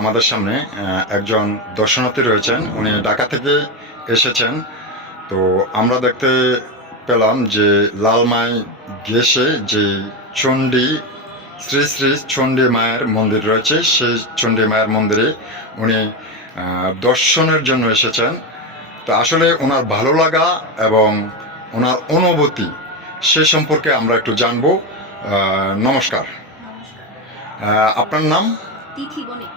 আমাদের সামনে একজন দর্শনার্থী রয়েছেন, উনি ঢাকা থেকে এসেছেন। তো আমরা দেখতে পেলাম যে লালমাই গেসে যে চণ্ডী শ্রী শ্রী চণ্ডী মায়ের মন্দির রয়েছে, সেই চণ্ডী মায়ের মন্দিরে উনি দর্শনের জন্য এসেছেন। তো আসলে ওনার ভালো লাগা এবং ওনার অনুভূতি সে সম্পর্কে আমরা একটু জানবো। নমস্কার। আপনার নাম? তিথি বণিক।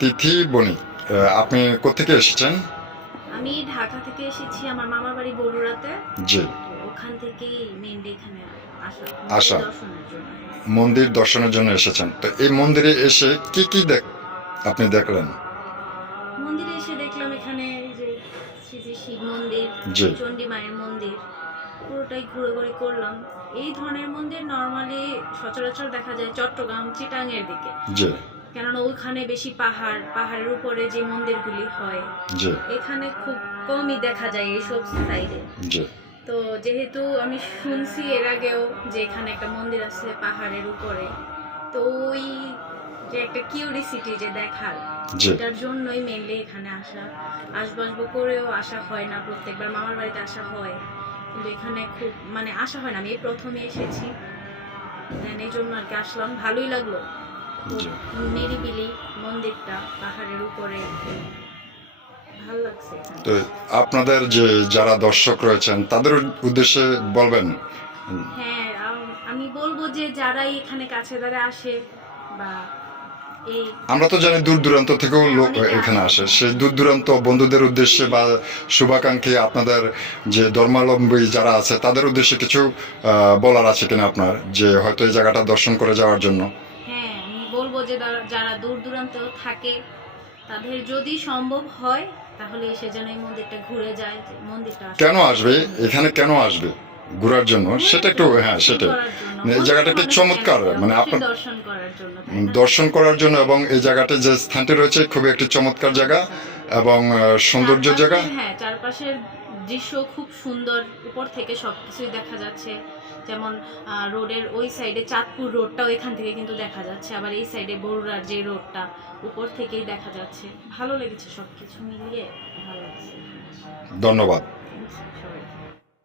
তিথি বণিক। আপনি কোত্থেকে এসেছেন? আমি ঢাকা থেকে এসেছি, আমার মামার বাড়ি বগুড়াতে। জি। তো ওখান থেকেই মেইনলি এখানে আসা দর্শনের জন্য। মন্দির দর্শনের জন্য এসেছেন। তো এই মন্দিরে এসে কি কি আপনি দেখলেন? মন্দিরে এসে দেখলাম এখানে এই যে শ্রী শ্রী শিব মন্দির, জি। চণ্ডী মায়ের মন্দির, পুরোটাই ঘুরে করলাম। এই ধরনের মন্দির নর্মালি সচরাচর দেখা যায় চট্টগ্রাম চিটাঙের দিকে। জি। কেননা ওইখানে বেশি পাহাড়ের উপরে যে মন্দিরগুলি হয়, জি। এখানে খুব কমই দেখা যায় এইসব সাইডে। জি। তো যেহেতু আমি শুনছি এর আগেও যে এখানে একটা মন্দির আছে পাহাড়ের উপরে, তো ওই যে একটা কিউরিসিটি যে দেখার, এটার জন্যই মেনলি এখানে আসবো করেও আসা হয় না। প্রত্যেকবার মামার বাড়িতে আসা হয়, কিন্তু এখানে খুব আসা হয় না। আমি এই প্রথমে এসেছি, এই জন্য আর কি আসলাম। ভালোই লাগলো, নিরিবিলি মন্দিরটা পাহাড়ের উপরে, ভালো লাগছে। তো আপনাদের যে যারা দর্শক রয়েছেন তাদের উদ্দেশ্যে বলবেন? হ্যাঁ, আমি বলবো যে যারা এখানে কাছে ধারে আসে বা আমরা তো জানি দূর দূরান্ত থেকেও লোক এখানে আসে, সেই দূর দূরান্ত বন্ধুদের উদ্দেশ্যে বা শুভাকাঙ্ক্ষী আপনাদের যে ধর্মাবলম্বী যারা আছে তাদের উদ্দেশ্যে কিছু বলার আছে কিনা আপনার, যে হয়তো এই জায়গাটা দর্শন করে যাওয়ার জন্য? হ্যাঁ, আমি বলবো যে যারা দূর দূরান্ত থাকে তাদের যদি সম্ভব হয় তাহলে এসে যেন এই মন্দিরটা ঘুরে যায়। মন্দিরটা কেন আসবে এখানে, কেন আসবে ঘোরার জন্য সেটা একটু, হ্যাঁ সেটা এই জায়গাটা একটু চমৎকার, আপনার দর্শন করার জন্য, এবং এই জায়গাটা যে স্থানটি রয়েছে খুবই একটি চমৎকার জায়গা এবং সৌন্দর্য জায়গা। হ্যাঁ, চারপাশের দৃশ্য খুব সুন্দর, উপর থেকে সবকিছুই দেখা যাচ্ছে। যেমন রোডের ওই সাইডে চাঁদপুর রোডটাও এখান থেকে কিন্তু দেখা যাচ্ছে, আবার এই সাইডে বড়ুরার যে রোডটা উপর থেকেই দেখা যাচ্ছে। ভালো লেগেছে, সবকিছু মিলিয়ে ভালো লাগছে। ধন্যবাদ। সবাই।